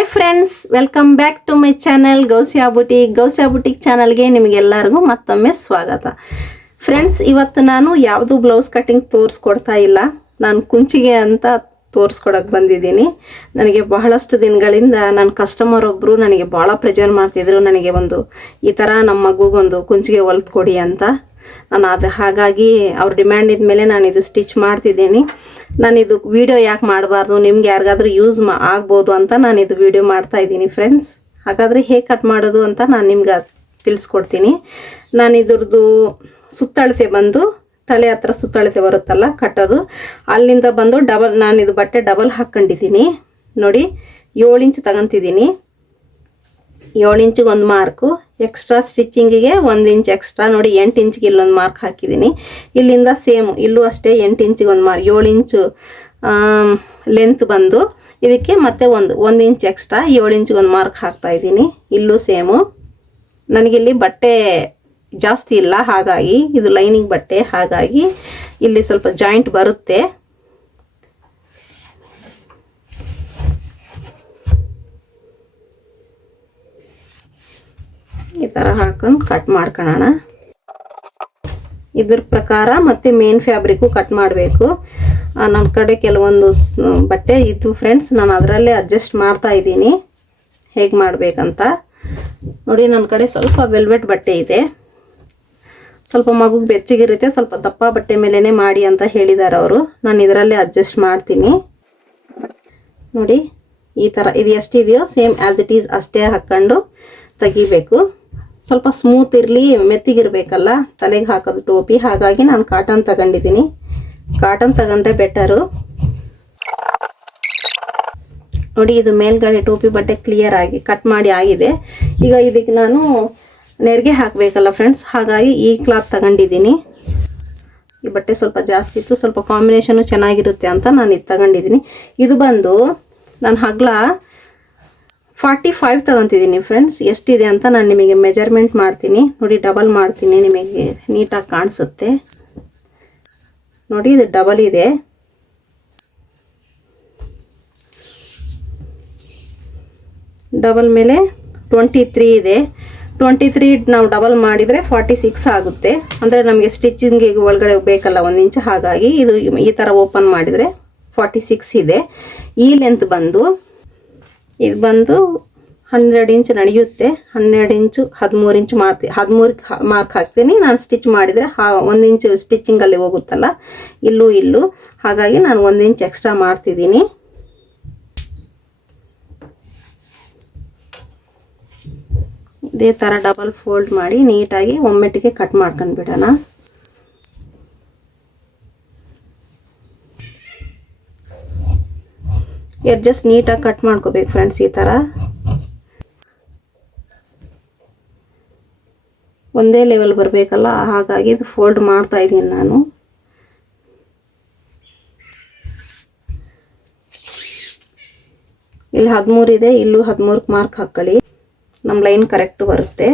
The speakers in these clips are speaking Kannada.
Hi friends, welcome back to my channel Gausiya boutique ಚಾನಲ್ಗೆ ನಿಮಗೆಲ್ಲರಿಗೂ ಮತ್ತೊಮ್ಮೆ ಸ್ವಾಗತ. ಫ್ರೆಂಡ್ಸ್, ಇವತ್ತು ನಾನು ಯಾವುದು ಬ್ಲೌಸ್ ಕಟಿಂಗ್ ತೋರಿಸ್ಕೊಡ್ತಾ ಇಲ್ಲ. ನಾನು ಕುಂಚಿಗೆ ಅಂತ ತೋರಿಸ್ಕೊಡಕ್ಕೆ ಬಂದಿದ್ದೀನಿ. ನನಗೆ ಬಹಳಷ್ಟು ದಿನಗಳಿಂದ ನನ್ನ ಕಸ್ಟಮರ್ ಒಬ್ಬರು ನನಗೆ ಭಾಳ ಪ್ರೆಜರ್ ಮಾಡ್ತಿದ್ರು, ನನಗೆ ಈ ಥರ ನಮ್ಮ ಮಗುಗೊಂದು ಕುಂಚಿಗೆ ಹೊಲ್ದು ಕೊಡಿ ಅಂತ. ನಾನು ಹಾಗಾಗಿ ಅವ್ರ ಡಿಮ್ಯಾಂಡ್ ಇದ್ಮೇಲೆ ನಾನು ಇದು ಸ್ಟಿಚ್ ಮಾಡ್ತಿದ್ದೀನಿ. ನಾನು ಇದು ವಿಡಿಯೋ ಯಾಕೆ ಮಾಡಬಾರ್ದು, ನಿಮ್ಗೆ ಯಾರಿಗಾದ್ರೂ ಯೂಸ್ ಆಗ್ಬೋದು ಅಂತ ನಾನು ಇದು ವಿಡಿಯೋ ಮಾಡ್ತಾ ಇದ್ದೀನಿ ಫ್ರೆಂಡ್ಸ್. ಹಾಗಾದರೆ ಹೇಗೆ ಕಟ್ ಮಾಡೋದು ಅಂತ ನಾನು ನಿಮ್ಗೆ ತಿಳಿಸ್ಕೊಡ್ತೀನಿ. ನಾನು ಇದ್ರದ್ದು ಸುತ್ತಳತೆ ತಲೆ ಹತ್ರ ಸುತ್ತಳತೆ ಬರುತ್ತಲ್ಲ ಕಟ್ಟೋದು, ಅಲ್ಲಿಂದ ಡಬಲ್, ನಾನು ಇದು ಬಟ್ಟೆ ಡಬಲ್ ಹಾಕ್ಕೊಂಡಿದ್ದೀನಿ ನೋಡಿ. 7 ಇಂಚ್ ತಗೊಂತಿದ್ದೀನಿ. 7 ಇಂಚಿಗೆ ಒಂದು ಮಾರ್ಕು, ಎಕ್ಸ್ಟ್ರಾ ಸ್ಟಿಚಿಂಗಿಗೆ 1 ಇಂಚ್ ಎಕ್ಸ್ಟ್ರಾ ನೋಡಿ. 8 ಇಂಚಿಗೆ ಇಲ್ಲೊಂದು ಮಾರ್ಕ್ ಹಾಕಿದ್ದೀನಿ. ಇಲ್ಲಿಂದ ಸೇಮ್ ಇಲ್ಲೂ ಅಷ್ಟೇ 8 ಇಂಚಿಗೆ ಒಂದು ಮಾರ್ಕ್, 7 ಇಂಚು ಲೆಂತ್ ಇದಕ್ಕೆ ಮತ್ತೆ 1 ಇಂಚ್ ಎಕ್ಸ್ಟ್ರಾ 7 ಇಂಚಿಗೆ ಒಂದು ಮಾರ್ಕ್ ಹಾಕ್ತಾ ಇದ್ದೀನಿ. ಇಲ್ಲೂ ಸೇಮು. ನನಗಿಲ್ಲಿ ಬಟ್ಟೆ ಜಾಸ್ತಿ ಇಲ್ಲ, ಹಾಗಾಗಿ ಇದು ಲೈನಿಂಗ್ ಬಟ್ಟೆ, ಹಾಗಾಗಿ ಇಲ್ಲಿ ಸ್ವಲ್ಪ ಜಾಯಿಂಟ್ ಬರುತ್ತೆ. ಈ ಥರ ಹಾಕೊಂಡು ಕಟ್ ಮಾಡ್ಕೊಳ್ಳೋಣ. ಇದ್ರ ಪ್ರಕಾರ ಮತ್ತೆ ಮೇನ್ ಫ್ಯಾಬ್ರಿಕ್ಕು ಕಟ್ ಮಾಡಬೇಕು. ನಮ್ಮ ಕಡೆ ಕೆಲವೊಂದು ಬಟ್ಟೆ ಇತ್ತು ಫ್ರೆಂಡ್ಸ್, ನಾನು ಅದರಲ್ಲೇ ಅಡ್ಜಸ್ಟ್ ಮಾಡ್ತಾ ಇದ್ದೀನಿ ಹೇಗೆ ಮಾಡಬೇಕಂತ ನೋಡಿ. ನನ್ನ ಕಡೆ ಸ್ವಲ್ಪ ವೆಲ್ವೆಟ್ ಬಟ್ಟೆ ಇದೆ, ಸ್ವಲ್ಪ ಮಗುಗೆ ಬೆಚ್ಚಗಿರುತ್ತೆ, ಸ್ವಲ್ಪ ದಪ್ಪ ಬಟ್ಟೆ ಮೇಲೇ ಮಾಡಿ ಅಂತ ಹೇಳಿದ್ದಾರೆ ಅವರು. ನಾನು ಇದರಲ್ಲೇ ಅಡ್ಜಸ್ಟ್ ಮಾಡ್ತೀನಿ ನೋಡಿ. ಈ ಥರ ಇದು ಎಷ್ಟಿದೆಯೋ ಸೇಮ್ ಆ್ಯಸ್ ಇಟ್ ಈಸ್ ಅಷ್ಟೇ ಹಾಕ್ಕೊಂಡು ತೆಗಿಬೇಕು. ಸ್ವಲ್ಪ ಸ್ಮೂತ್ ಇರಲಿ, ಮೆತ್ತಿಗಿರಬೇಕಲ್ಲ ತಲೆಗೆ ಹಾಕೋದು ಟೋಪಿ, ಹಾಗಾಗಿ ನಾನು ಕಾಟನ್ ತಗೊಂಡಿದ್ದೀನಿ. ಕಾಟನ್ ತಗೊಂಡ್ರೆ ಬೆಟರು ನೋಡಿ. ಇದು ಮೇಲ್ಗಡೆ ಟೋಪಿ ಬಟ್ಟೆ ಕ್ಲಿಯರ್ ಆಗಿ ಕಟ್ ಮಾಡಿ ಆಗಿದೆ. ಈಗ ಇದಕ್ಕೆ ನಾನು ನೆರಿಗೆ ಹಾಕಬೇಕಲ್ಲ ಫ್ರೆಂಡ್ಸ್, ಹಾಗಾಗಿ ಈ ಕ್ಲಾತ್ ತಗೊಂಡಿದ್ದೀನಿ. ಈ ಬಟ್ಟೆ ಸ್ವಲ್ಪ ಜಾಸ್ತಿ ಇತ್ತು, ಸ್ವಲ್ಪ ಕಾಂಬಿನೇಷನು ಚೆನ್ನಾಗಿರುತ್ತೆ ಅಂತ ನಾನು ಇದು ತಗೊಂಡಿದ್ದೀನಿ. ಇದು ನಾನು ಹಗ್ಲ 45 ತಗೊತಿದ್ದೀನಿ ಫ್ರೆಂಡ್ಸ್. ಎಷ್ಟಿದೆ ಅಂತ ನಾನು ನಿಮಗೆ ಮೆಜರ್ಮೆಂಟ್ ಮಾಡ್ತೀನಿ ನೋಡಿ. ಡಬಲ್ ಮಾಡ್ತೀನಿ, ನಿಮಗೆ ನೀಟಾಗಿ ಕಾಣಿಸುತ್ತೆ ನೋಡಿ. ಇದು ಡಬಲ್ ಇದೆ. ಡಬಲ್ ಮೇಲೆ 23 ಇದೆ. 23 ನಾವು ಡಬಲ್ ಮಾಡಿದರೆ 46 ಆಗುತ್ತೆ. ಅಂದರೆ ನಮಗೆ ಸ್ಟಿಚಿಂಗಿಗೆ ಒಳಗಡೆ ಬೇಕಲ್ಲ 1 ಇಂಚ್, ಹಾಗಾಗಿ ಇದು ಈ ಥರ ಓಪನ್ ಮಾಡಿದರೆ 46 ಇದೆ. ಈ ಲೆಂತ್ ಇದು 12 ಇಂಚ್ ನಡೆಯುತ್ತೆ. 12 ಇಂಚು 13 ಇಂಚು 13 ಮಾರ್ಕ್ ಹಾಕ್ತೀನಿ. ನಾನು ಸ್ಟಿಚ್ ಮಾಡಿದರೆ 1 ಇಂಚು ಸ್ಟಿಚಿಂಗಲ್ಲಿ ಹೋಗುತ್ತಲ್ಲ ಇಲ್ಲೂ, ಹಾಗಾಗಿ ನಾನು 1 ಇಂಚ್ ಎಕ್ಸ್ಟ್ರಾ ಮಾಡ್ತಿದ್ದೀನಿ. ಇದೇ ಥರ ಡಬಲ್ ಫೋಲ್ಡ್ ಮಾಡಿ ನೀಟಾಗಿ ಒಮ್ಮೆಟ್ಟಿಗೆ ಕಟ್ ಮಾಡ್ಕೊಂಡು ಬಿಡೋಣ. ಎಡ್ಜಸ್ಟ್ ನೀಟಾಗಿ ಕಟ್ ಮಾಡ್ಕೋಬೇಕು ಫ್ರೆಂಡ್ಸ್. ಈ ಥರ ಒಂದೇ ಲೆವೆಲ್ ಬರಬೇಕಲ್ಲ, ಹಾಗಾಗಿ ಇದು ಫೋಲ್ಡ್ ಮಾಡ್ತಾ ಇದ್ದೀನಿ ನಾನು. ಇಲ್ಲಿ 13 ಇದೆ, ಇಲ್ಲೂ 13 ಮಾರ್ಕ್ ಹಾಕ್ಕೊಳ್ಳಿ, ನಮ್ಮ ಲೈನ್ ಕರೆಕ್ಟ್ ಬರುತ್ತೆ.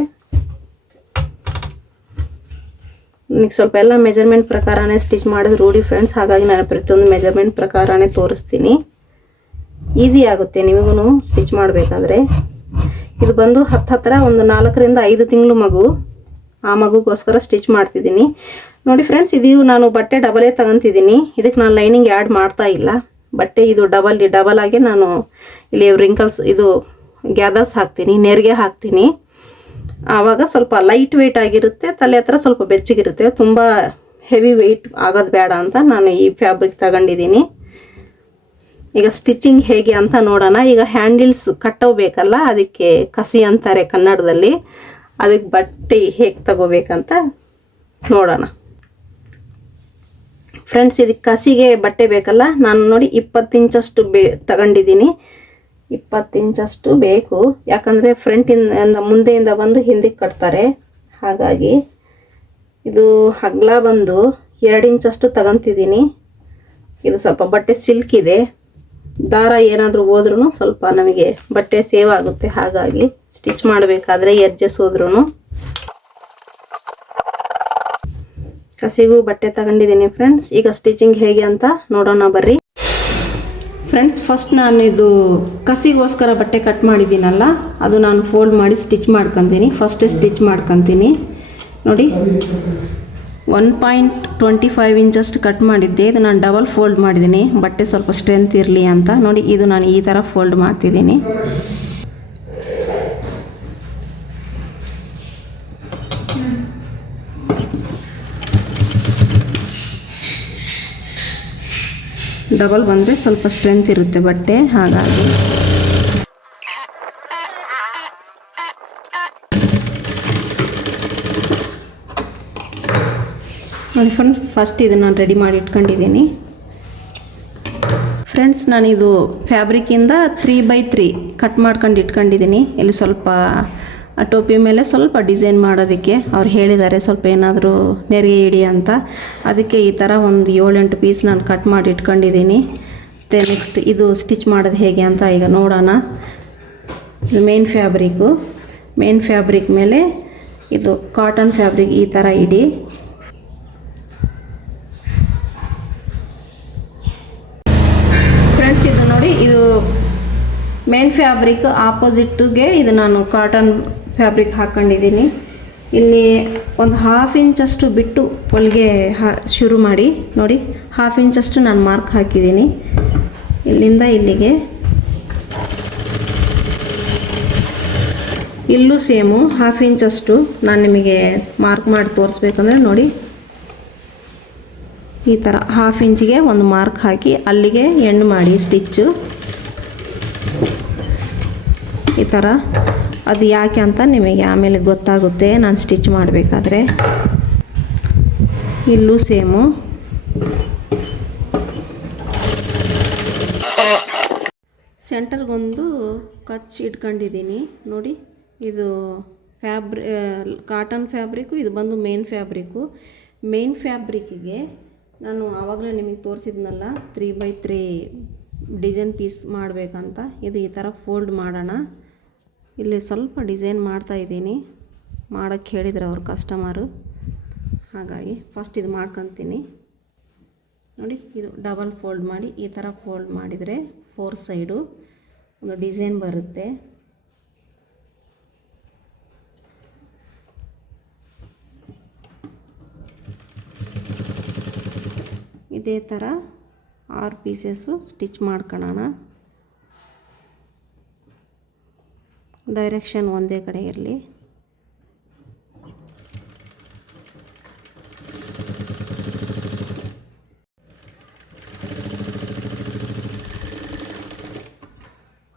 ನನಗೆ ಸ್ವಲ್ಪ ಎಲ್ಲ ಮೆಜರ್ಮೆಂಟ್ ಪ್ರಕಾರನೇ ಸ್ಟಿಚ್ ಮಾಡೋದು ರೂಢಿ ಫ್ರೆಂಡ್ಸ್, ಹಾಗಾಗಿ ನಾನು ಪ್ರತಿಯೊಂದು ಮೆಜರ್ಮೆಂಟ್ ಪ್ರಕಾರನೇ ತೋರಿಸ್ತೀನಿ. ಈಸಿ ಆಗುತ್ತೆ ನಿಮಗೂ ಸ್ಟಿಚ್ ಮಾಡಬೇಕಾದ್ರೆ. ಇದು ಹತ್ತಿರ ಒಂದು 4 ರಿಂದ 5 ತಿಂಗಳು ಮಗು, ಆ ಮಗುಗೋಸ್ಕರ ಸ್ಟಿಚ್ ಮಾಡ್ತಿದ್ದೀನಿ ನೋಡಿ ಫ್ರೆಂಡ್ಸ್. ಇದು ನಾನು ಬಟ್ಟೆ ಡಬಲೇ ತಗೊತಿದ್ದೀನಿ, ಇದಕ್ಕೆ ನಾನು ಲೈನಿಂಗ್ ಆ್ಯಡ್ ಮಾಡ್ತಾ ಇಲ್ಲ. ಬಟ್ಟೆ ಇದು ಡಬಲ್ ಆಗಿ ನಾನು ಇಲ್ಲಿ ರಿಂಕಲ್ಸ್ ಇದು ಗ್ಯಾದರ್ಸ್ ಹಾಕ್ತೀನಿ, ನೆರಿಗೆ ಹಾಕ್ತೀನಿ. ಆವಾಗ ಸ್ವಲ್ಪ ಲೈಟ್ ವೆಯ್ಟ್ ಆಗಿರುತ್ತೆ, ತಲೆ ಹತ್ರ ಸ್ವಲ್ಪ ಬೆಚ್ಚಗಿರುತ್ತೆ, ತುಂಬ ಹೆವಿ ವೆಯ್ಟ್ ಆಗೋದು ಬೇಡ ಅಂತ ನಾನು ಈ ಫ್ಯಾಬ್ರಿಕ್ ತಗೊಂಡಿದ್ದೀನಿ. ಈಗ ಸ್ಟಿಚಿಂಗ್ ಹೇಗೆ ಅಂತ ನೋಡೋಣ. ಈಗ ಹ್ಯಾಂಡಲ್ಸ್ ಕಟ್ಟೋಬೇಕಲ್ಲ, ಅದಕ್ಕೆ ಕಸಿ ಅಂತಾರೆ ಕನ್ನಡದಲ್ಲಿ, ಅದಕ್ಕೆ ಬಟ್ಟೆ ಹೇಗೆ ತಗೋಬೇಕಂತ ನೋಡೋಣ ಫ್ರೆಂಡ್ಸ್. ಇದಕ್ಕೆ ಕಸಿಗೆ ಬಟ್ಟೆ ಬೇಕಲ್ಲ, ನಾನು ನೋಡಿ 20 ಇಂಚಷ್ಟು ತಗೊಂಡಿದ್ದೀನಿ. 20 ಇಂಚಷ್ಟು ಬೇಕು, ಯಾಕಂದರೆ ಫ್ರಂಟಿಂದ ಮುಂದೆಯಿಂದ ಹಿಂದಕ್ಕೆ ಕಟ್ತಾರೆ, ಹಾಗಾಗಿ ಇದು ಹಗ್ಲ 2 ಇಂಚಷ್ಟು ತಗೊತಿದ್ದೀನಿ. ಇದು ಸ್ವಲ್ಪ ಬಟ್ಟೆ ಸಿಲ್ಕ್ ಇದೆ, ದಾರ ಏನಾದರೂ ಹೋದ್ರೂ ಸ್ವಲ್ಪ ನಮಗೆ ಬಟ್ಟೆ ಸೇವ್ ಆಗುತ್ತೆ, ಹಾಗಾಗಿ ಸ್ಟಿಚ್ ಮಾಡಬೇಕಾದ್ರೆ ಎಡ್ಜಸ್ ಹೋದ್ರೂ. ಕಸಿಗೂ ಬಟ್ಟೆ ತಗೊಂಡಿದ್ದೀನಿ ಫ್ರೆಂಡ್ಸ್. ಈಗ ಸ್ಟಿಚಿಂಗ್ ಹೇಗೆ ಅಂತ ನೋಡೋಣ ಬರ್ರಿ. ಫ್ರೆಂಡ್ಸ್, ಫಸ್ಟ್ ನಾನು ಇದು ಕಸಿಗೋಸ್ಕರ ಬಟ್ಟೆ ಕಟ್ ಮಾಡಿದ್ದೀನಲ್ಲ, ಅದು ನಾನು ಫೋಲ್ಡ್ ಮಾಡಿ ಸ್ಟಿಚ್ ಮಾಡ್ಕೊತೀನಿ. ಫಸ್ಟೇ ಸ್ಟಿಚ್ ಮಾಡ್ಕೊತೀನಿ. ನೋಡಿ, 1.25 ಇಂಚಷ್ಟು ಕಟ್ ಮಾಡಿದ್ದೆ. ಇದು ನಾನು ಡಬಲ್ ಫೋಲ್ಡ್ ಮಾಡಿದ್ದೀನಿ, ಬಟ್ಟೆ ಸ್ವಲ್ಪ ಸ್ಟ್ರೆಂತ್ ಇರಲಿ ಅಂತ. ನೋಡಿ, ಇದು ನಾನು ಈ ಥರ ಫೋಲ್ಡ್ ಮಾಡ್ತಿದ್ದೀನಿ. ಡಬಲ್ ಬಂದರೆ ಸ್ವಲ್ಪ ಸ್ಟ್ರೆಂತ್ ಇರುತ್ತೆ ಬಟ್ಟೆ, ಹಾಗಾಗಿ ನೋಡಿ ಫಸ್ಟ್ ಇದನ್ನು ನಾನು ರೆಡಿ ಮಾಡಿ ಇಟ್ಕೊಂಡಿದ್ದೀನಿ. ಫ್ರೆಂಡ್ಸ್, ನಾನಿದು ಫ್ಯಾಬ್ರಿಕ್ಕಿಂದ 3x3 ಕಟ್ ಮಾಡ್ಕೊಂಡು ಇಟ್ಕೊಂಡಿದ್ದೀನಿ. ಇಲ್ಲಿ ಸ್ವಲ್ಪ ಆ ಟೋಪಿ ಮೇಲೆ ಸ್ವಲ್ಪ ಡಿಸೈನ್ ಮಾಡೋದಕ್ಕೆ ಅವ್ರು ಹೇಳಿದ್ದಾರೆ, ಸ್ವಲ್ಪ ಏನಾದರೂ ನೆರಿಗೆ ಇಡಿ ಅಂತ. ಅದಕ್ಕೆ ಈ ಥರ ಒಂದು 7-8 ಪೀಸ್ ನಾನು ಕಟ್ ಮಾಡಿ ಇಟ್ಕೊಂಡಿದ್ದೀನಿ. ಮತ್ತು ನೆಕ್ಸ್ಟ್ ಇದು ಸ್ಟಿಚ್ ಮಾಡೋದು ಹೇಗೆ ಅಂತ ಈಗ ನೋಡೋಣ. ಇದು ಮೇನ್ ಫ್ಯಾಬ್ರಿಕ್ ಮೇಲೆ ಇದು ಕಾಟನ್ ಫ್ಯಾಬ್ರಿಕ್ ಈ ಥರ ಇಡಿ. ಫ್ರೆಂಡ್ಸ್, ಇದು ನೋಡಿ, ಇದು ಮೇನ್ ಫ್ಯಾಬ್ರಿಕ್ ಆಪೋಸಿಟ್ಗೆ ಇದು ನಾನು ಕಾಟನ್ ಫ್ಯಾಬ್ರಿಕ್ ಹಾಕ್ಕೊಂಡಿದ್ದೀನಿ. ಇಲ್ಲಿ ಒಂದು 1/2 ಇಂಚಷ್ಟು ಬಿಟ್ಟು ಹೊಲಿಗೆ ಶುರು ಮಾಡಿ. ನೋಡಿ, 1/2 ಇಂಚಷ್ಟು ನಾನು ಮಾರ್ಕ್ ಹಾಕಿದ್ದೀನಿ. ಇಲ್ಲಿಂದ ಇಲ್ಲಿಗೆ ಇಲ್ಲೂ ಸೇಮು 1/2 ಇಂಚಷ್ಟು ನಾನು ನಿಮಗೆ ಮಾರ್ಕ್ ಮಾಡಿ ತೋರಿಸ್ಬೇಕಂದ್ರೆ ನೋಡಿ, ಈ ಥರ 1/2 ಇಂಚಿಗೆ ಒಂದು ಮಾರ್ಕ್ ಹಾಕಿ ಅಲ್ಲಿಗೆ ಎಂಡ್ ಮಾಡಿ ಸ್ಟಿಚ್ಚು ಈ ಥರ. ಅದು ಯಾಕೆ ಅಂತ ನಿಮಗೆ ಆಮೇಲೆ ಗೊತ್ತಾಗುತ್ತೆ ನಾನು ಸ್ಟಿಚ್ ಮಾಡಬೇಕಾದ್ರೆ. ಇಲ್ಲೂ ಸೇಮು ಸೆಂಟರ್ಗೊಂದು ಕಚ್ ಇಟ್ಕೊಂಡಿದ್ದೀನಿ. ನೋಡಿ, ಇದು ಕಾಟನ್ ಫ್ಯಾಬ್ರಿಕ್ಕು, ಇದು ಬಂದು ಮೇನ್ ಫ್ಯಾಬ್ರಿಕ್ಕಿಗೆ ನಾನು ಆವಾಗಲೇ ನಿಮಗೆ ತೋರಿಸಿದ್ನಲ್ಲ 3x3 ಡಿಸೈನ್ ಪೀಸ್ ಮಾಡಬೇಕಂತ. ಇದು ಈ ಥರ ಫೋಲ್ಡ್ ಮಾಡೋಣ. ಇಲ್ಲಿ ಸ್ವಲ್ಪ ಡಿಸೈನ್ ಮಾಡ್ತಾಯಿದ್ದೀನಿ, ಮಾಡೋಕ್ಕೆ ಹೇಳಿದ್ರು ಅವ್ರ ಕಸ್ಟಮರು, ಹಾಗಾಗಿ ಫಸ್ಟ್ ಇದು ಮಾಡ್ಕೊತೀನಿ. ನೋಡಿ, ಇದು ಡಬಲ್ ಫೋಲ್ಡ್ ಮಾಡಿ ಈ ಥರ ಫೋಲ್ಡ್ ಮಾಡಿದರೆ 4 ಸೈಡು ಒಂದು ಡಿಸೈನ್ ಬರುತ್ತೆ. ಇದೇ ಥರ 6 ಪೀಸಸ್ಸು ಸ್ಟಿಚ್ ಮಾಡ್ಕೊಳ್ಳೋಣ. ಡೈರೆಕ್ಷನ್ ಒಂದೇ ಕಡೆ ಇರಲಿ.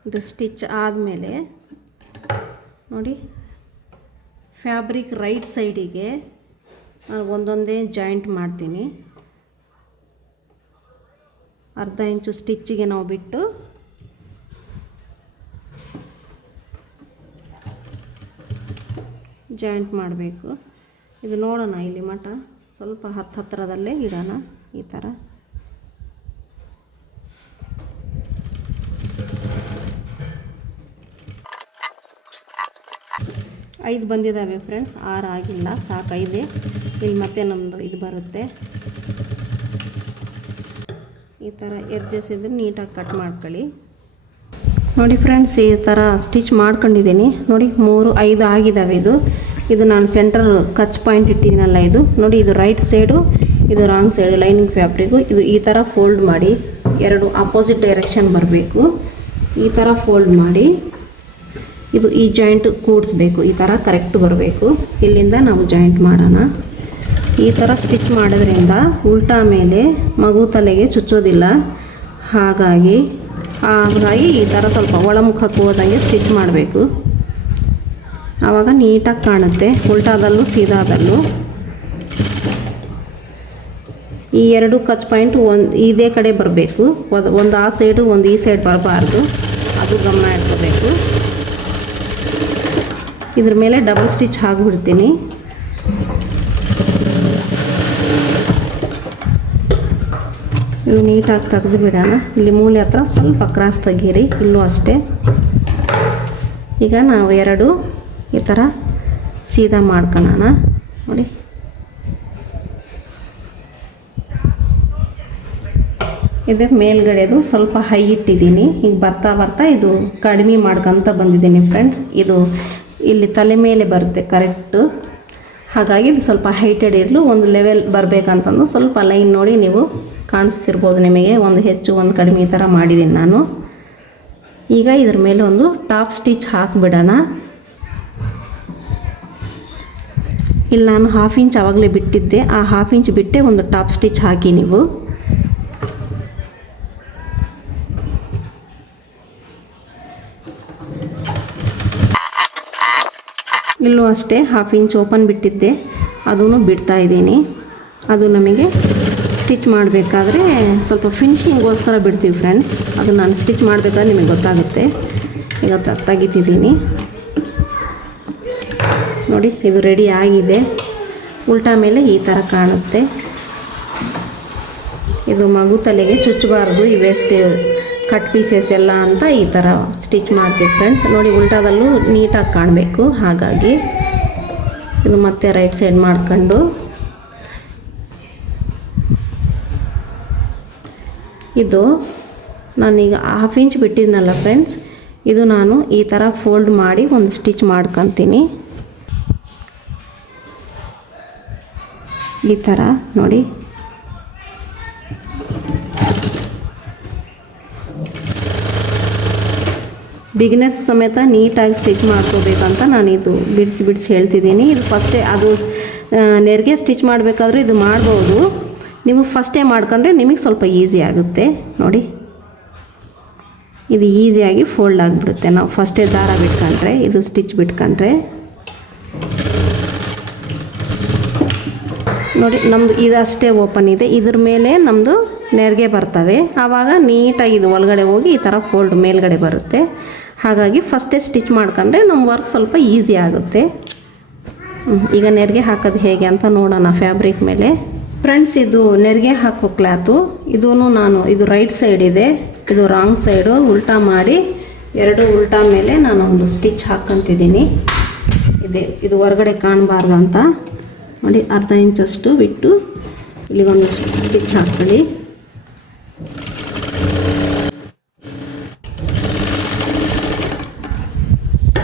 ಇದು ಸ್ಟಿಚ್ ಆದಮೇಲೆ ನೋಡಿ, ಫ್ಯಾಬ್ರಿಕ್ ರೈಟ್ ಸೈಡಿಗೆ ನಾನು ಒಂದೊಂದೇ ಜಾಯಿಂಟ್ ಮಾಡ್ತೀನಿ. 1/2 ಇಂಚು ಸ್ಟಿಚ್ಚಿಗೆ ನಾವು ಬಿಟ್ಟು ಜಾಯಿಂಟ್ ಮಾಡಬೇಕು. ಇದು ನೋಡೋಣ, ಇಲ್ಲಿ ಮಟ ಸ್ವಲ್ಪ ಹತ್ತಿರದಲ್ಲೇ ಇಡೋಣ. ಈ ಥರ ಐದು ಬಂದಿದ್ದಾವೆ ಫ್ರೆಂಡ್ಸ್, 6 ಆಗಿಲ್ಲ, ಸಾಕು 5. ಇಲ್ಲಿ ಮತ್ತೆ ನಮ್ಮದು ಇದು ಬರುತ್ತೆ. ಈ ಥರ ಎಡ್ಜಸ್ ಇದ್ರೆ ನೀಟಾಗಿ ಕಟ್ ಮಾಡ್ಕೊಳ್ಳಿ. ನೋಡಿ ಫ್ರೆಂಡ್ಸ್, ಈ ಥರ ಸ್ಟಿಚ್ ಮಾಡ್ಕೊಂಡಿದ್ದೀನಿ. ನೋಡಿ, 3, 5 ಆಗಿದ್ದಾವೆ. ಇದು ನಾನು ಸೆಂಟರ್ ಕಚ್ ಪಾಯಿಂಟ್ ಇಟ್ಟಿದ್ದೀನಲ್ಲ, ಇದು ನೋಡಿ, ಇದು ರೈಟ್ ಸೈಡು, ಇದು ರಾಂಗ್ ಸೈಡು ಲೈನಿಂಗ್ ಫ್ಯಾಬ್ರಿಕ್ಕು. ಇದು ಈ ಥರ ಫೋಲ್ಡ್ ಮಾಡಿ 2 ಆಪೋಸಿಟ್ ಡೈರೆಕ್ಷನ್ ಬರಬೇಕು. ಈ ಥರ ಫೋಲ್ಡ್ ಮಾಡಿ ಇದು ಈ ಜಾಯಿಂಟ್ ಕೂಡಿಸ್ಬೇಕು. ಈ ಥರ ಕರೆಕ್ಟ್ ಬರಬೇಕು. ಇಲ್ಲಿಂದ ನಾವು ಜಾಯಿಂಟ್ ಮಾಡೋಣ. ಈ ಥರ ಸ್ಟಿಚ್ ಮಾಡೋದ್ರಿಂದ ಉಲ್ಟಾ ಮೇಲೆ ಮಗು ತಲೆಗೆ ಚುಚ್ಚೋದಿಲ್ಲ. ಹಾಗಾಗಿ ಈ ಥರ ಸ್ವಲ್ಪ ಒಳಮುಖಕ್ಕೆ ಹೋದಂಗೆ ಸ್ಟಿಚ್ ಮಾಡಬೇಕು. ಆವಾಗ ನೀಟಾಗಿ ಕಾಣುತ್ತೆ, ಉಲ್ಟಾದಲ್ಲೂ ಸೀದಾದಲ್ಲೂ. ಈ 2 ಕಚ್ ಪಾಯಿಂಟ್ ಇದೇ ಕಡೆ ಬರಬೇಕು. ಒಂದು ಆ ಸೈಡು ಒಂದು ಈ ಸೈಡ್ ಬರಬಾರ್ದು, ಅದು ಗಮನ ಇಟ್ಕೋಬೇಕು. ಇದ್ರ ಮೇಲೆ ಡಬಲ್ ಸ್ಟಿಚ್ ಹಾಕಿಬಿಡ್ತೀನಿ. ಇದು ನೀಟಾಗಿ ತೆಗೆದು ಬಿಡೋಣ. ಇಲ್ಲಿ ಮೂಲೆ ಹತ್ರ ಸ್ವಲ್ಪ ಕ್ರಾಸ್ ತೆಗೀರಿ, ಇಲ್ಲೂ ಅಷ್ಟೇ. ಈಗ ನಾವು 2 ಈ ಥರ ಸೀದಾ ಮಾಡ್ಕೊಳ್ಳೋಣ. ನೋಡಿ, ಇದು ಮೇಲ್ಗಡೆದು ಸ್ವಲ್ಪ ಹೈ ಇಟ್ಟಿದ್ದೀನಿ. ಈಗ ಬರ್ತಾ ಬರ್ತಾ ಇದು ಕಡಿಮೆ ಮಾಡ್ಕೊತ ಬಂದಿದ್ದೀನಿ ಫ್ರೆಂಡ್ಸ್. ಇದು ಇಲ್ಲಿ ತಲೆ ಮೇಲೆ ಬರುತ್ತೆ ಕರೆಕ್ಟು, ಹಾಗಾಗಿ ಇದು ಸ್ವಲ್ಪ ಹೈಟೆಡ್ ಇರಲು ಒಂದು ಲೆವೆಲ್ ಬರಬೇಕಂತಂದು ಸ್ವಲ್ಪ ಲೈನ್ ನೋಡಿ ನೀವು ಕಾಣಿಸ್ತಿರ್ಬೋದು ನಿಮಗೆ, ಒಂದು ಹೆಚ್ಚು ಒಂದು ಕಡಿಮೆ ಈ ಥರ ಮಾಡಿದ್ದೀನಿ ನಾನು. ಈಗ ಇದ್ರ ಮೇಲೆ ಒಂದು ಟಾಪ್ ಸ್ಟಿಚ್ ಹಾಕಿಬಿಡೋಣ. ಇಲ್ಲಿ ನಾನು 1/2 ಇಂಚ್ ಆವಾಗಲೇ ಬಿಟ್ಟಿದ್ದೆ, ಆ 1/2 ಇಂಚ್ ಬಿಟ್ಟೆ ಒಂದು ಟಾಪ್ ಸ್ಟಿಚ್ ಹಾಕಿ ನೀವು. ಇಲ್ಲೂ ಅಷ್ಟೇ 1/2 ಇಂಚ್ ಓಪನ್ ಬಿಟ್ಟಿದ್ದೆ, ಅದನ್ನು ಬಿಡ್ತಾ ಇದ್ದೀನಿ. ಅದು ನಮಗೆ ಸ್ಟಿಚ್ ಮಾಡಬೇಕಾದ್ರೆ ಸ್ವಲ್ಪ ಫಿನಿಶಿಂಗೋಸ್ಕರ ಬಿಡ್ತೀವಿ ಫ್ರೆಂಡ್ಸ್. ಅದು ನಾನು ಸ್ಟಿಚ್ ಮಾಡಬೇಕಾದ್ರೆ ನಿಮಗೆ ಗೊತ್ತಾಗುತ್ತೆ. ಈಗ ತೆಗಿತಿದ್ದೀನಿ ನೋಡಿ, ಇದು ರೆಡಿ ಆಗಿದೆ. ಉಲ್ಟಾ ಮೇಲೆ ಈ ಥರ ಕಾಣುತ್ತೆ. ಇದು ಮಗು ತಲೆಗೆ ಚುಚ್ಚಬಾರ್ದು, ಈ ವೇಸ್ಟ್ ಕಟ್ ಪೀಸಸ್ ಎಲ್ಲ ಅಂತ ಈ ಥರ ಸ್ಟಿಚ್ ಮಾಡ್ತೀವಿ ಫ್ರೆಂಡ್ಸ್. ನೋಡಿ ಉಲ್ಟಾದಲ್ಲೂ ನೀಟಾಗಿ ಕಾಣಬೇಕು, ಹಾಗಾಗಿ ಇದು ಮತ್ತೆ ರೈಟ್ ಸೈಡ್ ಮಾಡ್ಕೊಂಡು ಇದು ನಾನೀಗ 1/2 ಇಂಚ್ ಬಿಟ್ಟಿದ್ನಲ್ಲ ಫ್ರೆಂಡ್ಸ್, ಇದು ನಾನು ಈ ಥರ ಫೋಲ್ಡ್ ಮಾಡಿ ಒಂದು ಸ್ಟಿಚ್ ಮಾಡ್ಕೊತೀನಿ. ಈ ಥರ ನೋಡಿ. ಬಿಗಿನರ್ಸ್ ಸಮೇತ ನೀಟಾಗಿ ಸ್ಟಿಚ್ ಮಾಡ್ಕೋಬೇಕಂತ ನಾನು ಇದು ಬಿಡಿಸಿ ಹೇಳ್ತಿದ್ದೀನಿ. ಇದು ಫಸ್ಟೇ ಅದು ನೆರಿಗೆ ಸ್ಟಿಚ್ ಮಾಡಬೇಕಾದ್ರೂ ಇದು ಮಾಡ್ಬೋದು. ನೀವು ಫಸ್ಟೇ ಮಾಡ್ಕೊಂಡ್ರೆ ನಿಮಗೆ ಸ್ವಲ್ಪ ಈಸಿ ಆಗುತ್ತೆ ನೋಡಿ. ಇದು ಈಸಿಯಾಗಿ ಫೋಲ್ಡ್ ಆಗಿಬಿಡುತ್ತೆ ನಾವು ಫಸ್ಟೇ ದಾರ ಬಿಟ್ಕೊಂಡ್ರೆ, ಇದು ಸ್ಟಿಚ್ ಬಿಟ್ಕೊಂಡ್ರೆ. ನೋಡಿ ನಮ್ಮದು ಇದಷ್ಟೇ ಓಪನ್ ಇದೆ, ಇದ್ರ ಮೇಲೆ ನಮ್ಮದು ನೆರಿಗೆ ಬರ್ತವೆ. ಆವಾಗ ನೀಟಾಗಿ ಇದು ಒಳಗಡೆ ಹೋಗಿ ಈ ಥರ ಫೋಲ್ಡ್ ಮೇಲ್ಗಡೆ ಬರುತ್ತೆ. ಹಾಗಾಗಿ ಫಸ್ಟೇ ಸ್ಟಿಚ್ ಮಾಡ್ಕೊಂಡ್ರೆ ನಮ್ಮ ವರ್ಕ್ ಸ್ವಲ್ಪ ಈಸಿ ಆಗುತ್ತೆ. ಈಗ ನೆರಿಗೆ ಹಾಕೋದು ಹೇಗೆ ಅಂತ ನೋಡೋಣ ಫ್ಯಾಬ್ರಿಕ್ ಮೇಲೆ. ಫ್ರೆಂಡ್ಸ್, ಇದು ನೆರಿಗೆ ಹಾಕೋ ಕ್ಲಾತು, ಇದೂ ನಾನು ಇದು ರೈಟ್ ಸೈಡ್ ಇದೆ, ಇದು ರಾಂಗ್ ಸೈಡು. ಉಲ್ಟಾ ಮಾಡಿ ಎರಡು ಉಲ್ಟಾ ಮೇಲೆ ನಾನೊಂದು ಸ್ಟಿಚ್ ಹಾಕ್ಕೊಂತಿದ್ದೀನಿ. ಇದು ಹೊರಗಡೆ ಕಾಣಬಾರ್ದು ಅಂತ ನೋಡಿ, 1/2 ಇಂಚಷ್ಟು ಬಿಟ್ಟು ಇಲ್ಲಿಗೊಂದು ಸ್ಟಿಚ್ ಹಾಕ್ಕೊಳ್ಳಿ.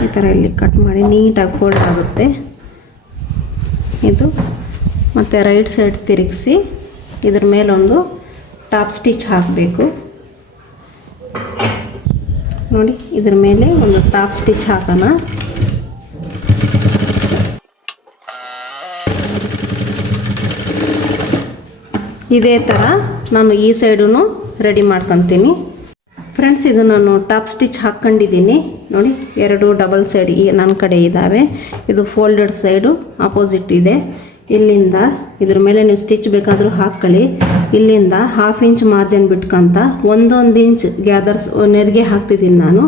ಈ ಥರ ಇಲ್ಲಿ ಕಟ್ ಮಾಡಿ ನೀಟಾಗಿ ಫೋಲ್ಡ್ ಆಗುತ್ತೆ ಇದು. ಮತ್ತು ರೈಟ್ ಸೈಡ್ ತಿರುಗಿಸಿ ಇದ್ರ ಮೇಲೊಂದು ಟಾಪ್ ಸ್ಟಿಚ್ ಹಾಕಬೇಕು ನೋಡಿ. ಇದ್ರ ಮೇಲೆ ಒಂದು ಟಾಪ್ ಸ್ಟಿಚ್ ಹಾಕೋಣ. ಇದೇ ಥರ ನಾನು ಈ ಸೈಡೂ ರೆಡಿ ಮಾಡ್ಕೊತೀನಿ ಫ್ರೆಂಡ್ಸ್. ಇದು ನಾನು ಟಾಪ್ ಸ್ಟಿಚ್ ಹಾಕ್ಕೊಂಡಿದ್ದೀನಿ ನೋಡಿ, 2 ಡಬಲ್ ಸೈಡ್ ನನ್ನ ಕಡೆ ಇದ್ದಾವೆ. ಇದು ಫೋಲ್ಡೆಡ್ ಸೈಡು ಆಪೋಸಿಟ್ ಇದೆ. ಇಲ್ಲಿಂದ ಇದ್ರ ಮೇಲೆ ನೀವು ಸ್ಟಿಚ್ ಬೇಕಾದರೂ ಹಾಕ್ಕೊಳ್ಳಿ. ಇಲ್ಲಿಂದ 1/2 ಇಂಚ್ ಮಾರ್ಜಿನ್ ಬಿಟ್ಕೊಂತ 1 ಇಂಚ್ ಗ್ಯಾದರ್ಸ್ ನೆರಿಗೆ ಹಾಕ್ತಿದ್ದೀನಿ ನಾನು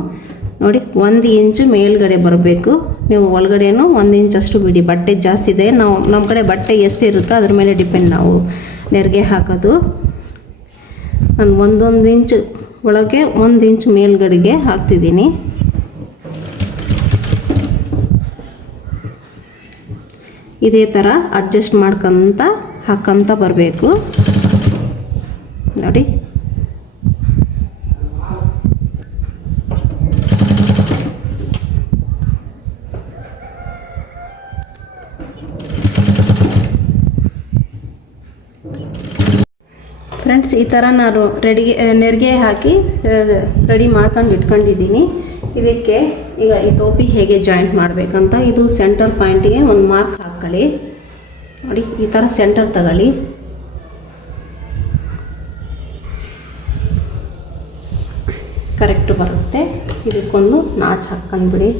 ನೋಡಿ. 1 ಇಂಚ್ ಮೇಲ್ಗಡೆ ಬರಬೇಕು. ನೀವು ಒಳಗಡೆನೂ 1 ಇಂಚಷ್ಟು ಬಿಡಿ. ಬಟ್ಟೆ ಜಾಸ್ತಿ ಇದೆ, ನಾವು ನಮ್ಮ ಕಡೆ ಬಟ್ಟೆ ಎಷ್ಟಿರುತ್ತೋ ಅದ್ರ ಮೇಲೆ ಡಿಪೆಂಡ್ ನಾವು ನೆರಿಗೆ ಹಾಕೋದು. ನಾನು 1 ಇಂಚ್ ಒಳಗೆ 1 ಇಂಚ್ ಮೇಲ್ಗಡೆಗೆ ಹಾಕ್ತಿದ್ದೀನಿ. ಇದೇ ಥರ ಅಡ್ಜಸ್ಟ್ ಮಾಡ್ಕೊಂತ ಹಾಕ್ಕೊಂತ ಬರಬೇಕು ನೋಡಿ. ಫ್ರೆಂಡ್ಸ್, ಈ ಥರ ನಾನು ನೆರಿಗೆ ಹಾಕಿ ರೆಡಿ ಮಾಡ್ಕೊಂಡು ಇಟ್ಕೊಂಡಿದ್ದೀನಿ. ಇದಕ್ಕೆ ಈಗ ಈ ಟೋಪಿ ಹೇಗೆ ಜಾಯಿಂಟ್ ಮಾಡಬೇಕಂತ, ಇದು ಸೆಂಟರ್ ಪಾಯಿಂಟಿಗೆ ಒಂದು ಮಾರ್ಕ್ ಹಾಕ್ಕೊಳ್ಳಿ ನೋಡಿ. ಈ ಥರ ಸೆಂಟರ್ ತಗೊಳ್ಳಿ. ಕರೆಕ್ಟ್ ಬರುತ್ತೆ. ಇದಕ್ಕೊಂದು ನಾಚ್ ಹಾಕ್ಕೊಂಡ್ಬಿಡಿ.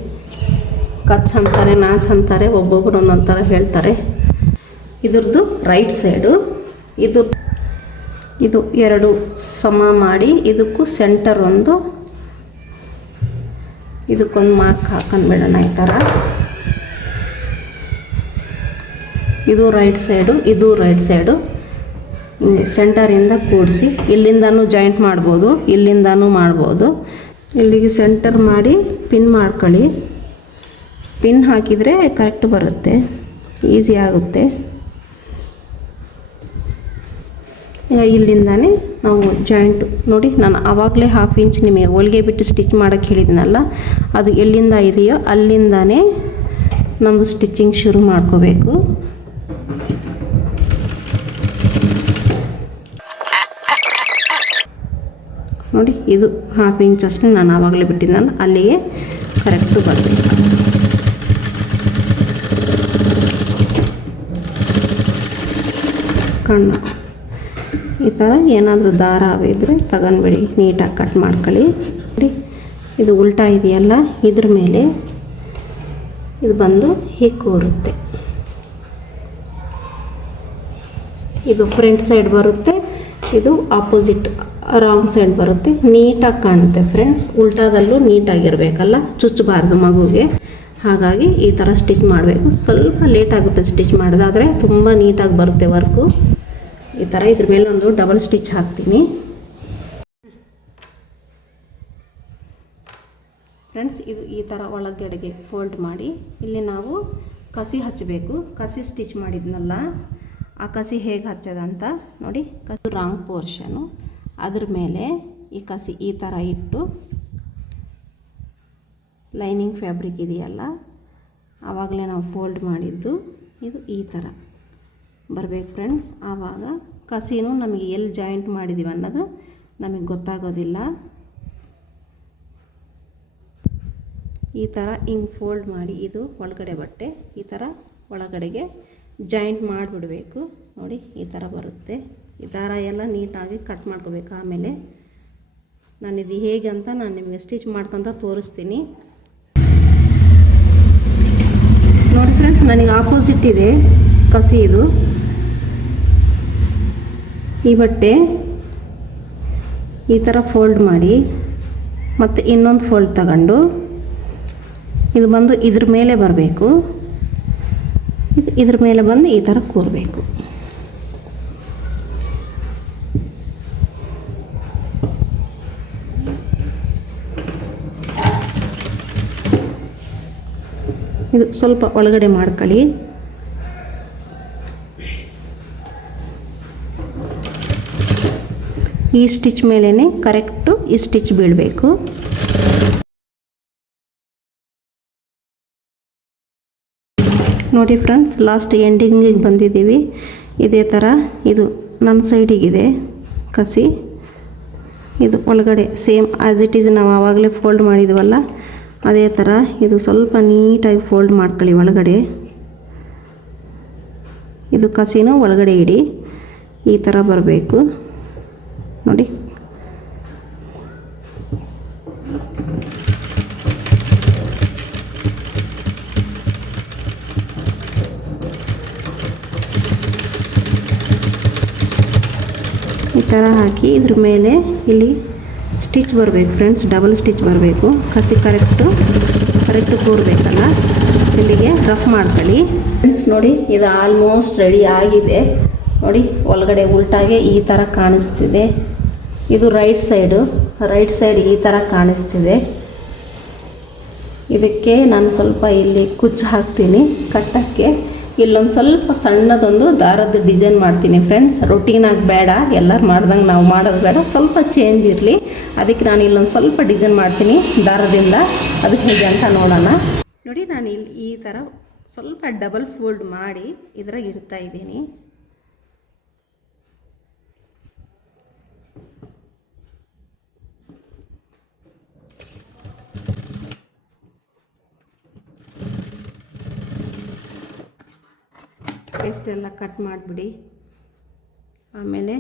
ಕಚ್ ಅಂತಾರೆ, ನಾಚ್ ಅಂತಾರೆ, ಒಬ್ಬೊಬ್ಬರು ಒಂದೊಂದು ಥರ ಹೇಳ್ತಾರೆ. ಇದ್ರದ್ದು ರೈಟ್ ಸೈಡು ಇದು 2 ಸಮ ಮಾಡಿ ಇದಕ್ಕೂ ಸೆಂಟರ್ ಒಂದು, ಇದಕ್ಕೊಂದು ಮಾರ್ಕ್ ಹಾಕೊಂಡ್ಬಿಡೋಣ ಈ ಥರ. ಇದು ರೈಟ್ ಸೈಡು, ಇದು ರೈಟ್ ಸೈಡು. ಹಿಂಗೆ ಸೆಂಟರಿಂದ ಕೂಡಿಸಿ ಇಲ್ಲಿಂದನೂ ಜಾಯಿಂಟ್ ಮಾಡ್ಬೋದು, ಇಲ್ಲಿಂದನೂ ಮಾಡ್ಬೋದು. ಇಲ್ಲಿಗೆ ಸೆಂಟರ್ ಮಾಡಿ ಪಿನ್ ಮಾಡ್ಕೊಳ್ಳಿ. ಪಿನ್ ಹಾಕಿದರೆ ಕರೆಕ್ಟ್ ಬರುತ್ತೆ, ಈಸಿ ಆಗುತ್ತೆ. ಇಲ್ಲಿಂದಾನೇ ನಾವು ಜಾಯಿಂಟು ನೋಡಿ, ನಾನು ಆವಾಗಲೇ 1/2 ಇಂಚ್ ನಿಮಗೆ ಹೊಲಿಗೆ ಬಿಟ್ಟು ಸ್ಟಿಚ್ ಮಾಡೋಕ್ಕೆ ಹೇಳಿದ್ದೀನಲ್ಲ, ಅದು ಎಲ್ಲಿಂದ ಇದೆಯೋ ಅಲ್ಲಿಂದಾನೇ ನಮ್ಮದು ಸ್ಟಿಚಿಂಗ್ ಶುರು ಮಾಡ್ಕೋಬೇಕು. ನೋಡಿ, ಇದು 1/2 ಇಂಚ್ ಅಷ್ಟೇ ನಾನು ಆವಾಗಲೇ ಬಿಟ್ಟಿದ್ದನಲ್ಲ, ಅಲ್ಲಿಗೆ ಕರೆಕ್ಟು ಬರಬೇಕು. ಕಣ್ಣು ಈ ಥರ ಏನಾದರೂ ದಾರ ಇದ್ದರೆ ತಗೊಂಡ್ಬಿಡಿ, ನೀಟಾಗಿ ಕಟ್ ಮಾಡ್ಕೊಳ್ಳಿ. ನೋಡಿ, ಇದು ಉಲ್ಟಾ ಇದೆಯಲ್ಲ, ಇದ್ರ ಮೇಲೆ ಇದು ಬಂದು ಹೀಗೆ ಕೂರುತ್ತೆ. ಇದು ಫ್ರಂಟ್ ಸೈಡ್ ಬರುತ್ತೆ, ಇದು ಆಪೋಸಿಟ್ ರಾಂಗ್ ಸೈಡ್ ಬರುತ್ತೆ. ನೀಟಾಗಿ ಕಾಣುತ್ತೆ ಫ್ರೆಂಡ್ಸ್. ಉಲ್ಟಾದಲ್ಲೂ ನೀಟಾಗಿರಬೇಕಲ್ಲ, ಚುಚ್ಚಬಾರ್ದು ಮಗುಗೆ. ಹಾಗಾಗಿ ಈ ಥರ ಸ್ಟಿಚ್ ಮಾಡಬೇಕು. ಸ್ವಲ್ಪ ಲೇಟ್ ಆಗುತ್ತೆ ಸ್ಟಿಚ್ ಮಾಡೋದಾದರೆ, ತುಂಬ ನೀಟಾಗಿ ಬರುತ್ತೆ ವರ್ಕು. ಈ ಥರ ಇದ್ರ ಮೇಲೆ ಒಂದು ಡಬಲ್ ಸ್ಟಿಚ್ ಹಾಕ್ತೀನಿ ಫ್ರೆಂಡ್ಸ್. ಇದು ಈ ಥರ ಒಳಗಡೆಗೆ ಫೋಲ್ಡ್ ಮಾಡಿ ಇಲ್ಲಿ ನಾವು ಕಸಿ ಹಚ್ಚಬೇಕು. ಕಸಿ ಸ್ಟಿಚ್ ಮಾಡಿದ್ನಲ್ಲ, ಆ ಕಸಿ ಹೇಗೆ ಹಚ್ಚೋದಂತ ನೋಡಿ. ಕಸಿ ರಾಂಗ್ ಪೋರ್ಷನು, ಅದ್ರ ಮೇಲೆ ಈ ಕಸಿ ಈ ಥರ ಇಟ್ಟು ಲೈನಿಂಗ್ ಫ್ಯಾಬ್ರಿಕ್ ಇದೆಯಲ್ಲ, ಆವಾಗಲೇ ನಾವು ಫೋಲ್ಡ್ ಮಾಡಿದ್ದು ಇದು ಈ ಥರ ಬರಬೇಕು ಫ್ರೆಂಡ್ಸ್. ಆವಾಗ ಕಸಿನೂ ನಮಗೆ ಎಲ್ಲಿ ಜಾಯಿಂಟ್ ಮಾಡಿದ್ದೀವಿ ಅನ್ನೋದು ನಮಗೆ ಗೊತ್ತಾಗೋದಿಲ್ಲ. ಈ ಥರ ಹಿಂಗೆ ಫೋಲ್ಡ್ ಮಾಡಿ, ಇದು ಒಳಗಡೆ ಬಟ್ಟೆ ಈ ಥರ ಒಳಗಡೆಗೆ ಜಾಯಿಂಟ್ ಮಾಡಿಬಿಡಬೇಕು. ನೋಡಿ, ಈ ಥರ ಬರುತ್ತೆ. ಈ ದಾರ ಎಲ್ಲ ನೀಟಾಗಿ ಕಟ್ ಮಾಡ್ಕೋಬೇಕು. ಆಮೇಲೆ ನಾನು ಇದು ಹೇಗೆ ಅಂತ ನಾನು ನಿಮಗೆ ಸ್ಟಿಚ್ ಮಾಡ್ಕೊತ ತೋರಿಸ್ತೀನಿ ನೋಡಿ ಫ್ರೆಂಡ್ಸ್. ನನಗೆ ಆಪೋಸಿಟ್ ಇದೆ ಕಸಿ. ಇದು ಈ ಬಟ್ಟೆ ಈ ಥರ ಫೋಲ್ಡ್ ಮಾಡಿ, ಮತ್ತು ಇನ್ನೊಂದು ಫೋಲ್ಡ್ ತಗೊಂಡು ಇದು ಬಂದು ಇದ್ರ ಮೇಲೆ ಬರಬೇಕು. ಇದ್ರ ಮೇಲೆ ಬಂದು ಈ ಥರ ಕೂರಬೇಕು. ಇದು ಸ್ವಲ್ಪ ಒಳಗಡೆ ಮಾಡ್ಕೊಳ್ಳಿ. ಈ ಸ್ಟಿಚ್ ಮೇಲೇ ಕರೆಕ್ಟು ಈ ಸ್ಟಿಚ್ ಬೀಳಬೇಕು. ನೋಡಿ ಫ್ರೆಂಡ್ಸ್, ಲಾಸ್ಟ್ ಎಂಡಿಂಗಿಗೆ ಬಂದಿದ್ದೀವಿ. ಇದೇ ಥರ ಇದು ನನ್ನ ಸೈಡಿಗಿದೆ ಕಸಿ. ಇದು ಒಳಗಡೆ ಸೇಮ್ ಆ್ಯಸ್ ಇಟ್ ಈಸ್ ನಾವು ಆವಾಗಲೇ ಫೋಲ್ಡ್ ಮಾಡಿದ್ವಲ್ಲ, ಅದೇ ಥರ ಇದು ಸ್ವಲ್ಪ ನೀಟಾಗಿ ಫೋಲ್ಡ್ ಮಾಡ್ಕೊಳ್ಳಿ ಒಳಗಡೆ. ಇದು ಕಸಿನೂ ಒಳಗಡೆ ಇಡಿ, ಈ ಥರ ಬರಬೇಕು ನೋಡಿ. ಈ ಥರ ಹಾಕಿ ಇದ್ರ ಮೇಲೆ ಇಲ್ಲಿ ಸ್ಟಿಚ್ ಬರಬೇಕು ಫ್ರೆಂಡ್ಸ್, ಡಬಲ್ ಸ್ಟಿಚ್ ಬರಬೇಕು. ಕಸಿ ಕರೆಕ್ಟು ಕೂರಬೇಕಲ್ಲ, ಇಲ್ಲಿಗೆ ರಫ್ ಮಾಡ್ಕೊಳ್ಳಿ ಫ್ರೆಂಡ್ಸ್. ನೋಡಿ, ಇದು ಆಲ್ಮೋಸ್ಟ್ ರೆಡಿ ಆಗಿದೆ. ನೋಡಿ, ಒಳಗಡೆ ಉಲ್ಟಾಗೆ ಈ ಥರ ಕಾಣಿಸ್ತಿದೆ. ಇದು ರೈಟ್ ಸೈಡ್ ಈ ಥರ ಕಾಣಿಸ್ತಿದೆ. ಇದಕ್ಕೆ ನಾನು ಸ್ವಲ್ಪ ಇಲ್ಲಿ ಕುಚ್ಚು ಹಾಕ್ತೀನಿ ಕಟ್ಟಕ್ಕೆ. ಇಲ್ಲೊಂದು ಸ್ವಲ್ಪ ಸಣ್ಣದೊಂದು ದಾರದ ಡಿಸೈನ್ ಮಾಡ್ತೀನಿ ಫ್ರೆಂಡ್ಸ್. ರೊಟೀನಾಗಿ ಬೇಡ, ಎಲ್ಲರೂ ಮಾಡ್ದಂಗೆ ನಾವು ಮಾಡೋದು ಬೇಡ, ಸ್ವಲ್ಪ ಚೇಂಜ್ ಇರಲಿ. ಅದಕ್ಕೆ ನಾನು ಇಲ್ಲೊಂದು ಸ್ವಲ್ಪ ಡಿಸೈನ್ ಮಾಡ್ತೀನಿ ದಾರದಿಂದ. ಅದು ಹೇಗೆ ಅಂತ ನೋಡೋಣ. ನೋಡಿ, ನಾನು ಇಲ್ಲಿ ಈ ಥರ ಸ್ವಲ್ಪ ಡಬಲ್ ಫೋಲ್ಡ್ ಮಾಡಿ ಇದ್ರಾಗ ಇಡ್ತಾ ಇದ್ದೀನಿ. ಇಷ್ಟೆಲ್ಲ ಕಟ್ ಮಾಡಿಬಿಡಿ. ಆಮೇಲೆ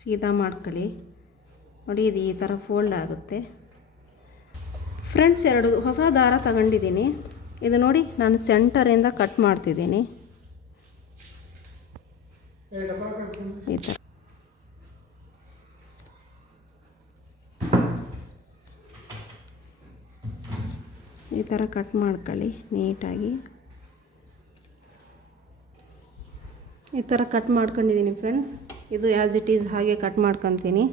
ಸೀದಾ ಮಾಡ್ಕೊಳ್ಳಿ. ನೋಡಿ, ಇದು ಈ ಥರ ಫೋಲ್ಡ್ ಆಗುತ್ತೆ ಫ್ರೆಂಡ್ಸ್. 2 ಹೊಸ ದಾರ ತಗೊಂಡಿದ್ದೀನಿ. ಇದು ನೋಡಿ, ನಾನು ಸೆಂಟರಿಂದ ಕಟ್ ಮಾಡ್ತಿದ್ದೀನಿ ಈ ಥರ. ಈ ಥರ ಕಟ್ ಮಾಡ್ಕೊಳ್ಳಿ ನೀಟಾಗಿ. ಈ ಥರ ಕಟ್ ಮಾಡ್ಕೊಂಡಿದ್ದೀನಿ ಫ್ರೆಂಡ್ಸ್. ಇದು ಆ್ಯಸ್ ಇಟ್ ಈಸ್ ಹಾಗೆ ಕಟ್ ಮಾಡ್ಕೊತೀನಿ.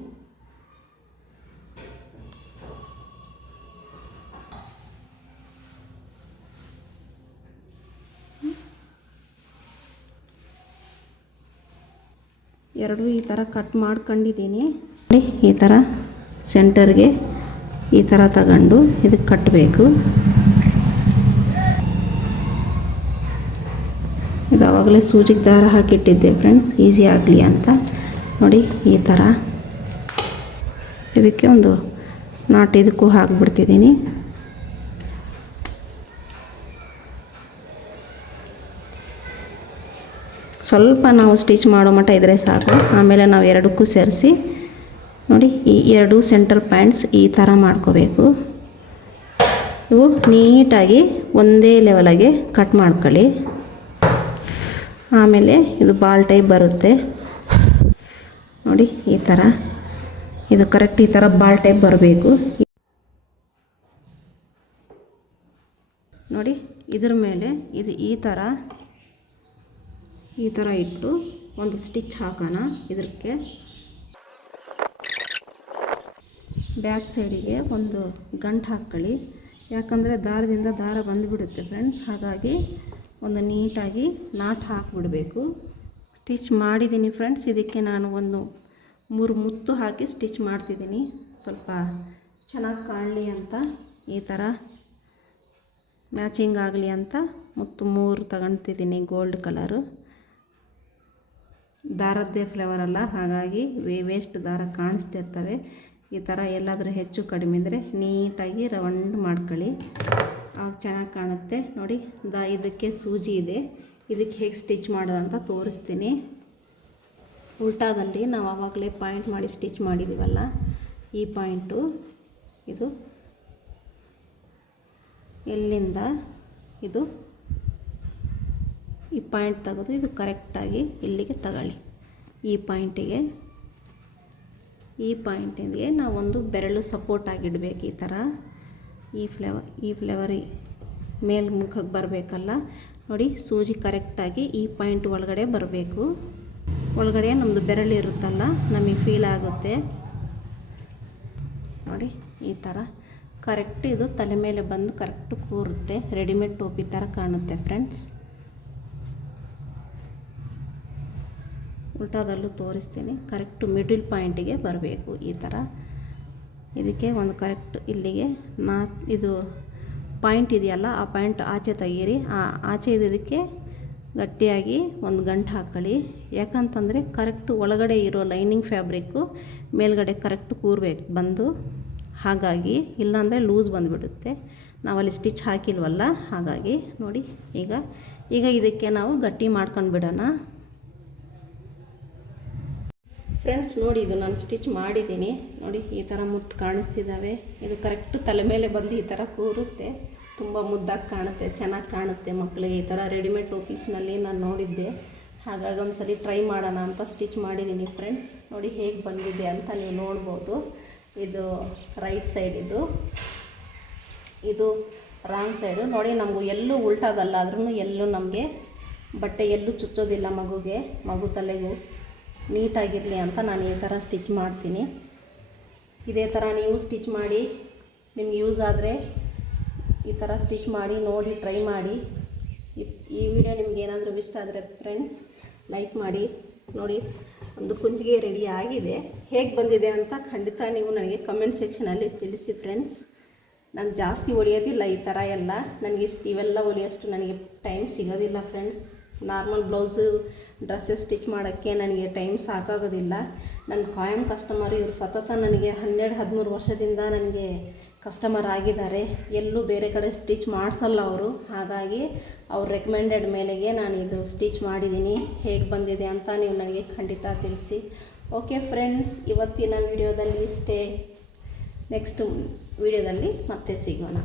ಎರಡು ಈ ಥರ ಕಟ್ ಮಾಡ್ಕೊಂಡಿದ್ದೀನಿ ನೋಡಿ. ಈ ಥರ ಸೆಂಟರ್ಗೆ ಈ ಥರ ತಗೊಂಡು ಇದಕ್ಕೆ ಕಟ್ಟಬೇಕು. ಇದು ಆವಾಗಲೇ ಸೂಜಿಗೆ ದಾರ ಹಾಕಿಟ್ಟಿದ್ದೆ ಫ್ರೆಂಡ್ಸ್, ಈಸಿ ಆಗಲಿ ಅಂತ ನೋಡಿ. ಈ ಥರ ಇದಕ್ಕೆ ಒಂದು ನಾಟ್ ಇದಕ್ಕೂ ಹಾಕಿಬಿಡ್ತಿದ್ದೀನಿ. ಸ್ವಲ್ಪ ನಾವು ಸ್ಟಿಚ್ ಮಾಡೋ ಮಟ್ಟ ಇದ್ದರೆ ಸಾಕು. ಆಮೇಲೆ ನಾವು ಎರಡಕ್ಕೂ ಸೇರಿಸಿ ನೋಡಿ ಈ ಎರಡು ಸೆಂಟರ್ ಪಾಯಿಂಟ್ಸ್ ಈ ಥರ ಮಾಡ್ಕೋಬೇಕು. ಇವು ನೀಟಾಗಿ ಒಂದೇ ಲೆವೆಲಾಗೆ ಕಟ್ ಮಾಡ್ಕೊಳ್ಳಿ. ಆಮೇಲೆ ಇದು ಬಾಲ್ ಟೈಪ್ ಬರುತ್ತೆ ನೋಡಿ. ಈ ಥರ ಇದು ಕರೆಕ್ಟ್ ಈ ಥರ ಬಾಲ್ ಟೈಪ್ ಬರಬೇಕು ನೋಡಿ. ಇದ್ರ ಮೇಲೆ ಇದು ಈ ಥರ ಇಟ್ಟು ಒಂದು ಸ್ಟಿಚ್ ಹಾಕೋಣ. ಇದಕ್ಕೆ ಬ್ಯಾಕ್ ಸೈಡಿಗೆ ಒಂದು ಗಂಟು ಹಾಕ್ಕೊಳ್ಳಿ, ಯಾಕಂದರೆ ದಾರದಿಂದ ದಾರ ಬಂದುಬಿಡುತ್ತೆ ಫ್ರೆಂಡ್ಸ್. ಹಾಗಾಗಿ ಒಂದು ನೀಟಾಗಿ ನಾಟ್ ಹಾಕಿಬಿಡಬೇಕು. ಸ್ಟಿಚ್ ಮಾಡಿದ್ದೀನಿ ಫ್ರೆಂಡ್ಸ್. ಇದಕ್ಕೆ ನಾನು ಒಂದು 3 ಮುತ್ತು ಹಾಕಿ ಸ್ಟಿಚ್ ಮಾಡ್ತಿದ್ದೀನಿ, ಸ್ವಲ್ಪ ಚೆನ್ನಾಗಿ ಕಾಣಲಿ ಅಂತ. ಈ ಥರ ಮ್ಯಾಚಿಂಗ್ ಆಗಲಿ ಅಂತ ಮುತ್ತು 3 ತಗೊಳ್ತಿದ್ದೀನಿ. ಗೋಲ್ಡ್ ಕಲರು ದಾರದ್ದೇ ಫ್ಲೇವರ್ ಅಲ್ಲ, ಹಾಗಾಗಿ ವೇಸ್ಟ್ ದಾರ ಕಾಣಿಸ್ತಿರ್ತವೆ. ಈ ಥರ ಎಲ್ಲಾದರೂ ಹೆಚ್ಚು ಕಡಿಮೆ ಇದ್ದರೆ ನೀಟಾಗಿ ರೌಂಡ್ ಮಾಡ್ಕೊಳ್ಳಿ, ಆವಾಗ ಚೆನ್ನಾಗಿ ಕಾಣುತ್ತೆ ನೋಡಿ. ಇದಕ್ಕೆ ಸೂಜಿ ಇದೆ, ಇದಕ್ಕೆ ಹೇಗೆ ಸ್ಟಿಚ್ ಮಾಡೋದಂತ ತೋರಿಸ್ತೀನಿ. ಉಲ್ಟಾದಲ್ಲಿ ನಾವು ಆವಾಗಲೇ ಪಾಯಿಂಟ್ ಮಾಡಿ ಸ್ಟಿಚ್ ಮಾಡಿದ್ದೀವಲ್ಲ, ಈ ಪಾಯಿಂಟು ಇದು ಎಲ್ಲಿಂದ ಇದು ಈ ಪಾಯಿಂಟ್ ತೆಗೆದು ಇದು ಕರೆಕ್ಟಾಗಿ ಇಲ್ಲಿಗೆ ತಗೊಳ್ಳಿ. ಈ ಪಾಯಿಂಟಿಗೆ ನಾವೊಂದು ಬೆರಳು ಸಪೋರ್ಟ್ ಆಗಿಡಬೇಕು. ಈ ಥರ ಈ ಫ್ಲೇವರ್ ಮೇಲ್ಮುಖಕ್ಕೆ ಬರಬೇಕಲ್ಲ ನೋಡಿ. ಸೂಜಿ ಕರೆಕ್ಟಾಗಿ ಈ ಪಾಯಿಂಟ್ ಒಳಗಡೆ ಬರಬೇಕು. ಒಳಗಡೆ ನಮ್ಮದು ಬೆರಳು ಇರುತ್ತಲ್ಲ, ನಮಗೆ ಫೀಲ್ ಆಗುತ್ತೆ ನೋಡಿ. ಈ ಥರ ಕರೆಕ್ಟ್ ಇದು ತಲೆ ಮೇಲೆ ಬಂದು ಕರೆಕ್ಟ್ ಕೂರುತ್ತೆ. ರೆಡಿಮೇಡ್ ಟೋಪಿ ಥರ ಕಾಣುತ್ತೆ ಫ್ರೆಂಡ್ಸ್. ಉಲ್ಟಾದಲ್ಲೂ ತೋರಿಸ್ತೀನಿ. ಕರೆಕ್ಟು ಮಿಡಲ್ ಪಾಯಿಂಟಿಗೆ ಬರಬೇಕು ಈ ಥರ. ಇದಕ್ಕೆ ಒಂದು ಕರೆಕ್ಟ್ ಇಲ್ಲಿಗೆ ಇದು ಪಾಯಿಂಟ್ ಇದೆಯಲ್ಲ, ಆ ಪಾಯಿಂಟ್ ಆಚೆ ತೆಗೀರಿ. ಆಚೆ ಇದಕ್ಕೆ ಗಟ್ಟಿಯಾಗಿ ಒಂದು ಗಂಟು ಹಾಕ್ಕೊಳ್ಳಿ. ಯಾಕಂತಂದರೆ ಕರೆಕ್ಟು ಒಳಗಡೆ ಇರೋ ಲೈನಿಂಗ್ ಫ್ಯಾಬ್ರಿಕ್ಕು ಮೇಲ್ಗಡೆ ಕರೆಕ್ಟ್ ಕೂರಬೇಕು ಬಂದು. ಹಾಗಾಗಿ ಇಲ್ಲಾಂದರೆ ಲೂಸ್ ಬಂದುಬಿಡುತ್ತೆ, ನಾವಲ್ಲಿ ಸ್ಟಿಚ್ ಹಾಕಿಲ್ವಲ್ಲ. ಹಾಗಾಗಿ ನೋಡಿ ಈಗ ಇದಕ್ಕೆ ನಾವು ಗಟ್ಟಿ ಮಾಡ್ಕೊಂಡು ಬಿಡೋಣ ಫ್ರೆಂಡ್ಸ್. ನೋಡಿ ಇದು ನಾನು ಸ್ಟಿಚ್ ಮಾಡಿದ್ದೀನಿ ನೋಡಿ. ಈ ಥರ ಮುತ್ತು ಕಾಣಿಸ್ತಿದ್ದಾವೆ. ಇದು ಕರೆಕ್ಟ್ ತಲೆ ಮೇಲೆ ಬಂದು ಈ ಥರ ಕೂರುತ್ತೆ. ತುಂಬ ಮುದ್ದಾಗಿ ಕಾಣುತ್ತೆ, ಚೆನ್ನಾಗಿ ಕಾಣುತ್ತೆ ಮಕ್ಕಳಿಗೆ. ಈ ಥರ ರೆಡಿಮೇಡ್ ಟೋಪೀಸ್ನಲ್ಲಿ ನಾನು ನೋಡಿದ್ದೆ, ಹಾಗಾಗಿ ಒಂದು ಸಲ ಟ್ರೈ ಮಾಡೋಣ ಅಂತ ಸ್ಟಿಚ್ ಮಾಡಿದ್ದೀನಿ ಫ್ರೆಂಡ್ಸ್. ನೋಡಿ ಹೇಗೆ ಬಂದಿದೆ ಅಂತ ನೀವು ನೋಡ್ಬೋದು. ಇದು ರೈಟ್ ಸೈಡ್, ಇದು ರಾಂಗ್ ಸೈಡು ನೋಡಿ. ನಮಗೂ ಎಲ್ಲೂ ಉಲ್ಟಾದಲ್ಲ, ಆದ್ರೂ ಎಲ್ಲೂ ನಮಗೆ ಬಟ್ಟೆ ಎಲ್ಲೂ ಚುಚ್ಚೋದಿಲ್ಲ ಮಗು ತಲೆಗೂ ನೀಟಾಗಿರಲಿ ಅಂತ ನಾನು ಈ ಥರ ಸ್ಟಿಚ್ ಮಾಡ್ತೀನಿ. ಇದೇ ಥರ ನೀವು ಸ್ಟಿಚ್ ಮಾಡಿ, ನಿಮ್ಗೆ ಯೂಸ್ ಆದರೆ ಈ ಥರ ಸ್ಟಿಚ್ ಮಾಡಿ ನೋಡಿ, ಟ್ರೈ ಮಾಡಿ. ಈ ವಿಡಿಯೋ ನಿಮ್ಗೆ ಏನಾದರೂ ಇಷ್ಟ ಆದರೆ ಫ್ರೆಂಡ್ಸ್ ಲೈಕ್ ಮಾಡಿ. ನೋಡಿ ಒಂದು ಕುಂಚಿಗೆ ರೆಡಿ ಆಗಿದೆ. ಹೇಗೆ ಬಂದಿದೆ ಅಂತ ಖಂಡಿತ ನೀವು ನನಗೆ ಕಮೆಂಟ್ ಸೆಕ್ಷನಲ್ಲಿ ತಿಳಿಸಿ ಫ್ರೆಂಡ್ಸ್. ನಾನು ಜಾಸ್ತಿ ಹೊಲಿಯೋದಿಲ್ಲ ಈ ಥರ ಎಲ್ಲ, ನನಗೆ ಇವೆಲ್ಲ ಹೊಲಿಯೋಷ್ಟು ನನಗೆ ಟೈಮ್ ಸಿಗೋದಿಲ್ಲ friends. Normal blouse dresses stitch ಮಾಡೋಕ್ಕೆ ನನಗೆ ಟೈಮ್ ಸಾಕಾಗೋದಿಲ್ಲ. ನನ್ನ ಕಾಯಂ ಕಸ್ಟಮರ್ ಇವರು ಸತತ ನನಗೆ 12-13 ವರ್ಷದಿಂದ ನನಗೆ ಕಸ್ಟಮರ್ ಆಗಿದ್ದಾರೆ. ಎಲ್ಲೂ ಬೇರೆ ಕಡೆ ಸ್ಟಿಚ್ ಮಾಡಿಸಲ್ಲ ಅವರು. ಹಾಗಾಗಿ ಅವ್ರ ರೆಕಮೆಂಡೆಡ್ ಮೇಲೆಗೆ ನಾನು ಇದು ಸ್ಟಿಚ್ ಮಾಡಿದ್ದೀನಿ. ಹೇಗೆ ಬಂದಿದೆ ಅಂತ ನೀವು ನನಗೆ ಖಂಡಿತ ತಿಳಿಸಿ. ಓಕೆ ಫ್ರೆಂಡ್ಸ್, ಇವತ್ತಿನ ವಿಡಿಯೋದಲ್ಲಿ ಇಷ್ಟೇ. ನೆಕ್ಸ್ಟ್ ವಿಡಿಯೋದಲ್ಲಿ ಮತ್ತೆ ಸಿಗೋಣ.